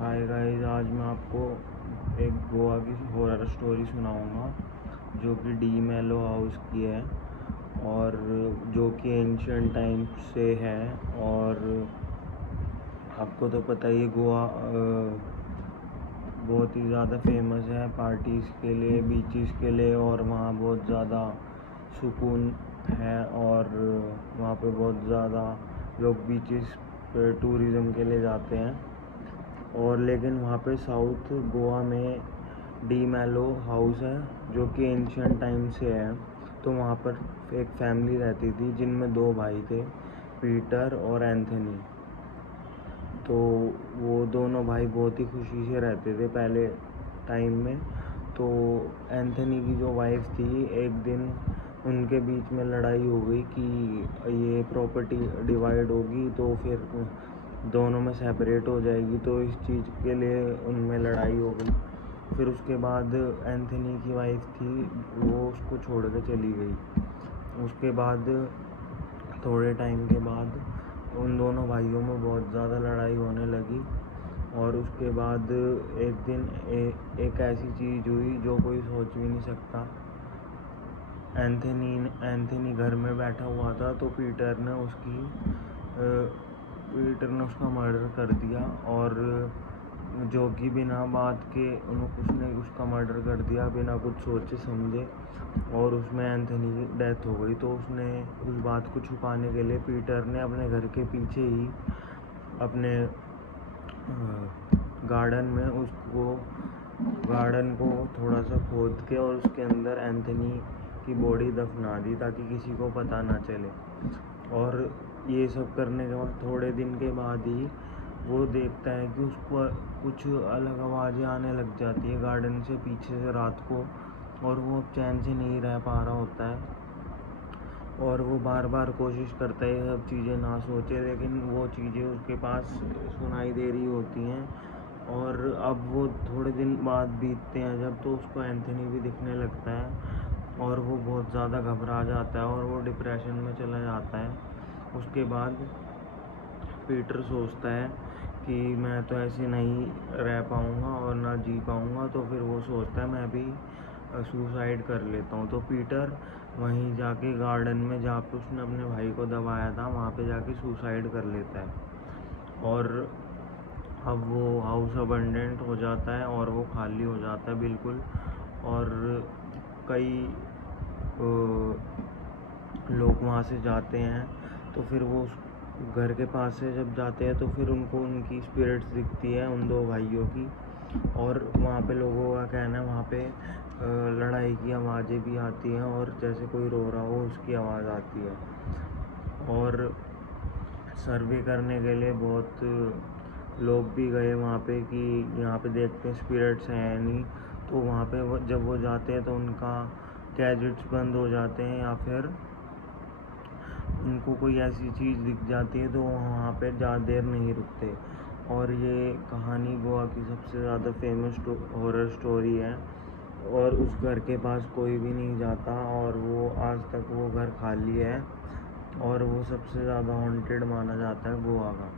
Hi guys, आज मैं आपको एक गोवा की हॉरर स्टोरी सुनाऊंगा जो कि डी मेलो हाउस की है और जो कि एंशियंट टाइम से है। और आपको तो पता ही गोवा बहुत ही ज़्यादा फेमस है पार्टीज़ के लिए, बीचेस के लिए, और वहाँ बहुत ज़्यादा सुकून है। और वहाँ पे बहुत ज़्यादा लोग बीचेस पे टूरिज़म के लिए जाते हैं। और लेकिन वहाँ पे साउथ गोवा में डी मेलो हाउस है जो कि एंशियंट टाइम से है। तो वहाँ पर एक फैमिली रहती थी जिनमें दो भाई थे, पीटर और एंथनी। तो वो दोनों भाई बहुत ही खुशी से रहते थे पहले टाइम में। तो एंथनी की जो वाइफ थी, एक दिन उनके बीच में लड़ाई हो गई कि ये प्रॉपर्टी डिवाइड होगी तो फिर दोनों में सेपरेट हो जाएगी। तो इस चीज़ के लिए उनमें लड़ाई हो गई। फिर उसके बाद एंथनी की वाइफ थी, वो उसको छोड़ के चली गई। उसके बाद थोड़े टाइम के बाद उन दोनों भाइयों में बहुत ज़्यादा लड़ाई होने लगी। और उसके बाद एक दिन एक ऐसी चीज़ हुई जो कोई सोच भी नहीं सकता। एंथनी घर में बैठा हुआ था तो पीटर ने उसका मर्डर कर दिया। और जो कि बिना बात के उसने उसका मर्डर कर दिया, बिना कुछ सोचे समझे, और उसमें एंथनी की डेथ हो गई। तो उसने उस बात को छुपाने के लिए पीटर ने अपने घर के पीछे ही अपने गार्डन को थोड़ा सा खोद के और उसके अंदर एंथनी की बॉडी दफना दी ताकि किसी को पता ना चले। और ये सब करने के बाद थोड़े दिन के बाद ही वो देखता है कि उसको कुछ अलग आवाज़ें आने लग जाती है गार्डन से पीछे से रात को। और वो चैन से नहीं रह पा रहा होता है और वो बार बार कोशिश करता है ये सब चीज़ें ना सोचे, लेकिन वो चीज़ें उसके पास सुनाई दे रही होती हैं। और अब वो थोड़े दिन बाद बीतते हैं जब, तो उसको एंथनी भी दिखने लगता है और वो बहुत ज़्यादा घबरा जाता है और वो डिप्रेशन में चला जाता है। उसके बाद पीटर सोचता है कि मैं तो ऐसे नहीं रह पाऊँगा और ना जी पाऊँगा। तो फिर वो सोचता है मैं भी सुसाइड कर लेता हूँ। तो पीटर वहीं जाके गार्डन में जहाँ पे उसने अपने भाई को दबाया था वहाँ पे जाके सुसाइड कर लेता है। और अब वो हाउस अबंडेंट हो जाता है और वो खाली हो जाता है बिल्कुल। और कई लोग वहाँ से जाते हैं। तो फिर वो उस घर के पास से जब जाते हैं तो फिर उनको उनकी स्पिरिट्स दिखती है उन दो भाइयों की। और वहाँ पे लोगों का कहना है वहाँ पे लड़ाई की आवाज़ें भी आती हैं और जैसे कोई रो रहा हो उसकी आवाज़ आती है। और सर्वे करने के लिए बहुत लोग भी गए वहाँ पे कि यहाँ पे देखते हैं स्पिरिट्स हैं नहीं। तो वहाँ पे जब वो जाते हैं तो उनका गैजेट्स बंद हो जाते हैं या फिर उनको कोई ऐसी चीज़ दिख जाती है तो वहाँ पे ज़्यादा देर नहीं रुकते। और ये कहानी गोवा की सबसे ज़्यादा फेमस हॉरर स्टोरी है। और उस घर के पास कोई भी नहीं जाता और वो आज तक वो घर खाली है और वो सबसे ज़्यादा हॉन्टेड माना जाता है गोवा का।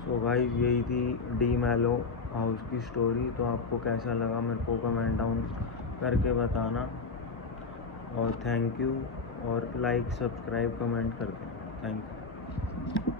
सो गाइस, यही थी डी मेलो हाउस की स्टोरी। तो आपको कैसा लगा मेरे को कमेंट डाउन करके बताना। और थैंक यू। और लाइक, सब्सक्राइब, कमेंट कर दें। Thank you.